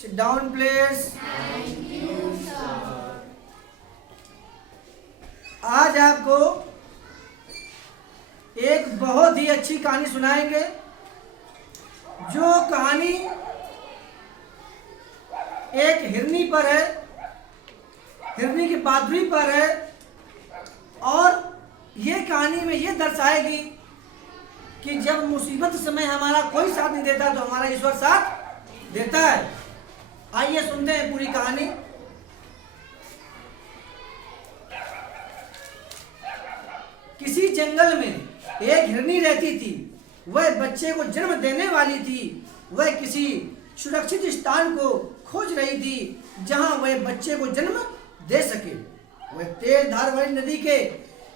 Sit down, please. आज आपको एक बहुत ही अच्छी कहानी सुनाएंगे, जो कहानी एक हिरनी पर है, हिरनी की बहादुरी पर है। और ये कहानी में ये दर्शाएगी कि जब मुसीबत समय हमारा कोई साथ नहीं देता तो हमारा ईश्वर साथ देता है। आइए सुनते हैं पूरी कहानी। किसी जंगल में एक हिरनी रहती थी। वह बच्चे को जन्म देने वाली थी। वह किसी सुरक्षित स्थान को खोज रही थी जहां वह बच्चे को जन्म दे सके। वह तेज धार वाली नदी के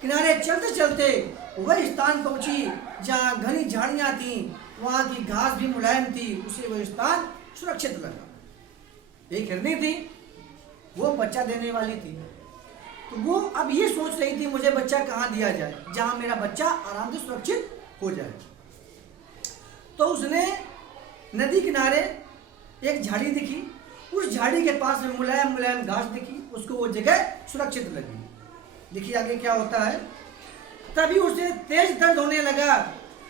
किनारे चलते चलते वह स्थान पहुंची जहां घनी झाड़ियां थीं। वहां की घास भी मुलायम थी। उसे वह स्थान सुरक्षित लगा। एक हिरनी थी, वो बच्चा देने वाली थी। तो वो अब ये सोच रही थी, मुझे बच्चा कहाँ दिया जाए जहां मेरा बच्चा आराम से सुरक्षित हो जाए। तो उसने नदी किनारे एक झाड़ी दिखी। उस झाड़ी के पास में मुलायम मुलायम घास दिखी। उसको वो जगह सुरक्षित लगी। देखिए आगे क्या होता है। तभी उसे तेज दर्द होने लगा।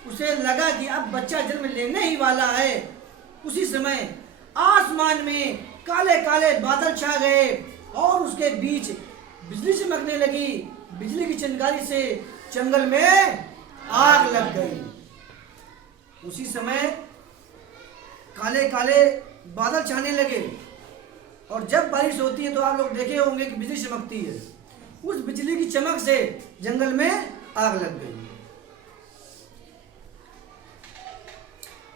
उसे लगा कि अब बच्चा जन्म लेने ही वाला है। उसी समय आसमान में काले काले बादल छा गए और उसके बीच बिजली चमकने लगी। बिजली की चिंगारी से जंगल में आग लग गई। उसी समय काले काले बादल छाने लगे। और जब बारिश होती है तो आप लोग देखे होंगे कि बिजली चमकती है। उस बिजली की चमक से जंगल में आग लग गई।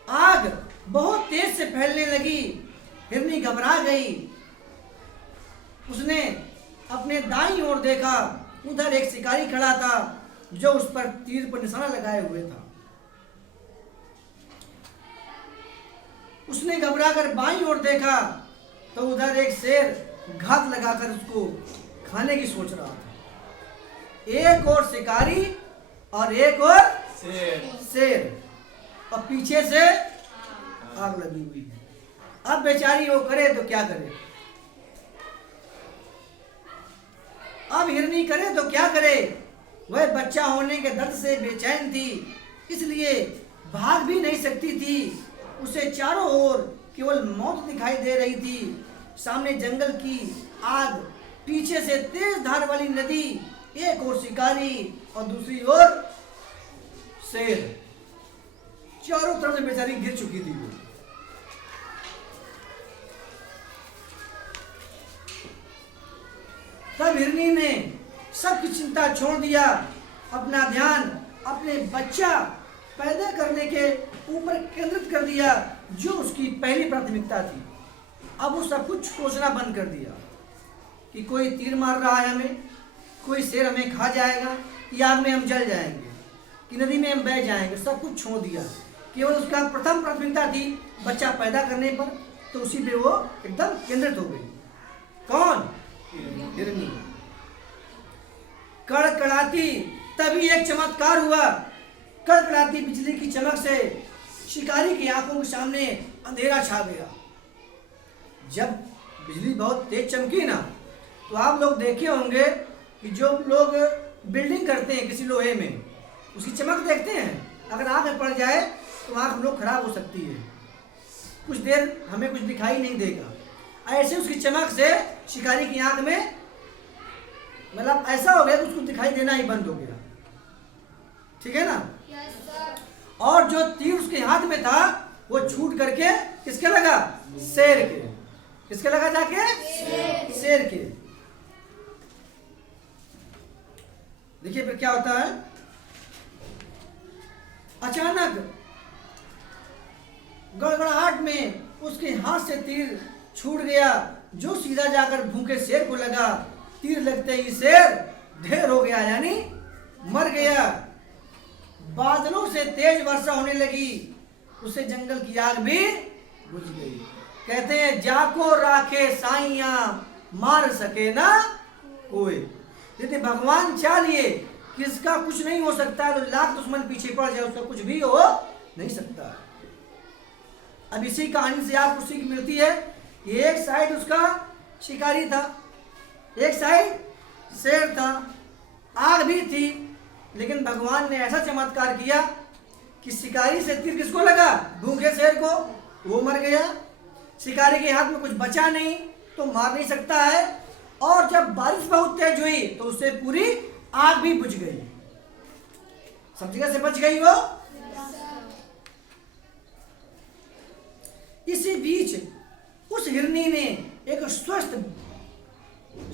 आग बहुत तेज से फैलने लगी। हिरनी घबरा गई। उसने अपने दाईं ओर देखा। उधर एक शिकारी खड़ा था जो उस पर तीर पर निशाना लगाए हुए था। उसने घबराकर बाईं ओर देखा तो उधर एक शेर घात लगाकर उसको खाने की सोच रहा था। एक और शिकारी और एक और शेर और पीछे से आग लगी हुई है। अब बेचारी वो करे तो क्या करे। अब हिरनी करे तो क्या करे। वह बच्चा होने के दर्द से बेचैन थी, इसलिए भाग भी नहीं सकती थी। उसे चारों ओर केवल मौत दिखाई दे रही थी। सामने जंगल की आग, पीछे से तेज धार वाली नदी, एक ओर शिकारी और दूसरी ओर शेर। चारों तरफ से बेचारी गिर चुकी थी वो। तब हिरनी ने सबकी चिंता छोड़ दिया। अपना ध्यान अपने बच्चा पैदा करने के ऊपर केंद्रित कर दिया, जो उसकी पहली प्राथमिकता थी। अब वो सब कुछ सोचना बंद कर दिया कि कोई तीर मार रहा है हमें, कोई शेर हमें खा जाएगा, कि आग में हम जल जाएंगे, कि नदी में हम बह जाएंगे। सब कुछ छोड़ दिया। केवल उसका प्रथम प्राथमिकता थी बच्चा पैदा करने पर। तो उसी पे वो एकदम केंद्रित हो गई। कौन? हिरनी। कड़कड़ाती तभी एक चमत्कार हुआ। कड़कड़ाती बिजली की चमक से शिकारी की आंखों के सामने अंधेरा छा गया। जब बिजली बहुत तेज चमकी ना, तो आप लोग देखे होंगे कि जो लोग बिल्डिंग करते हैं किसी लोहे में, उसकी चमक देखते हैं। अगर आंख में पड़ जाए तो आंख हम लोग खराब हो सकती है, कुछ देर हमें कुछ दिखाई नहीं देगा। ऐसे उसकी चमक से शिकारी की आंख में मतलब ऐसा हो गया कि उसको दिखाई देना ही बंद हो गया। ठीक है ना? और जो तीर उसके हाथ में था वो छूट करके किसके लगा? शेर के। किसके लगा जाके? शेर के। देखिए फिर क्या होता है। अचानक गड़गड़ाहट में उसके हाथ से तीर छूट गया, जो सीधा जाकर भूखे शेर को लगा। तीर लगते ही शेर ढेर हो गया, यानी मर गया। बादलों से तेज वर्षा होने लगी। उससे जंगल की आग भी बुझ गई। कहते हैं जाको राखे साइया मार सके ना कोई। यदि भगवान चाह लिए कि इसका कुछ नहीं हो सकता है तो लाख दुश्मन पीछे पड़ जाए, उसका कुछ भी हो नहीं सकता। अब इसी कहानी से आपको सीख मिलती है एक साइड उसका शिकारी था, एक साइड शेर था, आग भी थी, लेकिन भगवान ने ऐसा चमत्कार किया कि शिकारी से तीर किसको लगा? भूखे शेर को, वो मर गया। शिकारी के हाथ में कुछ बचा नहीं तो मार नहीं सकता है। और जब बारिश बहुत तेज हुई तो उससे पूरी आग भी बुझ गई, सब जगह से बच गई वो। इसी बीच उस हिरनी ने एक स्वस्थ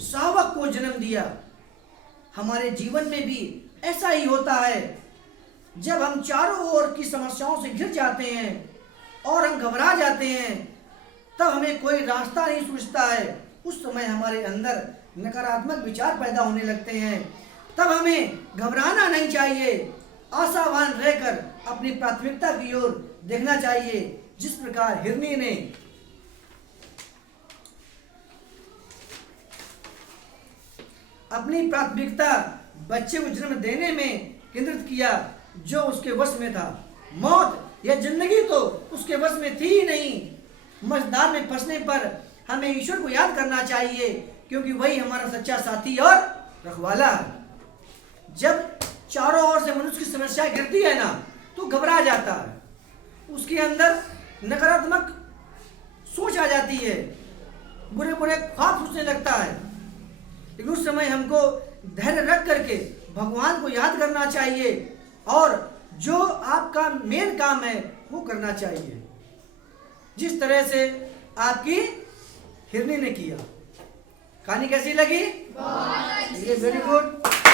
शावक को जन्म दिया। हमारे जीवन में भी ऐसा ही होता है। जब हम चारों ओर की समस्याओं से घिर जाते हैं और हम घबरा जाते हैं, तब हमें कोई रास्ता नहीं सूझता है। उस समय हमारे अंदर नकारात्मक विचार पैदा होने लगते हैं। तब हमें घबराना नहीं चाहिए, आशावान रहकर अपनी प्राथमिकता की ओर देखना चाहिए। जिस प्रकार हिरनी ने अपनी प्राथमिकता बच्चे को जन्म देने में केंद्रित किया जो उसके वश में था। मौत या जिंदगी तो उसके वश में थी ही नहीं। मझधार में फंसने पर हमें ईश्वर को याद करना चाहिए, क्योंकि वही हमारा सच्चा साथी और रखवाला है। जब चारों ओर से मनुष्य की समस्या गिरती है ना, तो घबरा जाता है, उसके अंदर नकारात्मक सोच आ जाती है, बुरे बुरे ख्वाब सोचने लगता है। लेकिन उस समय हमको धैर्य रख करके भगवान को याद करना चाहिए और जो आपका मेन काम है वो करना चाहिए, जिस तरह से आपकी हिरनी ने किया। कहानी कैसी लगी? Very good.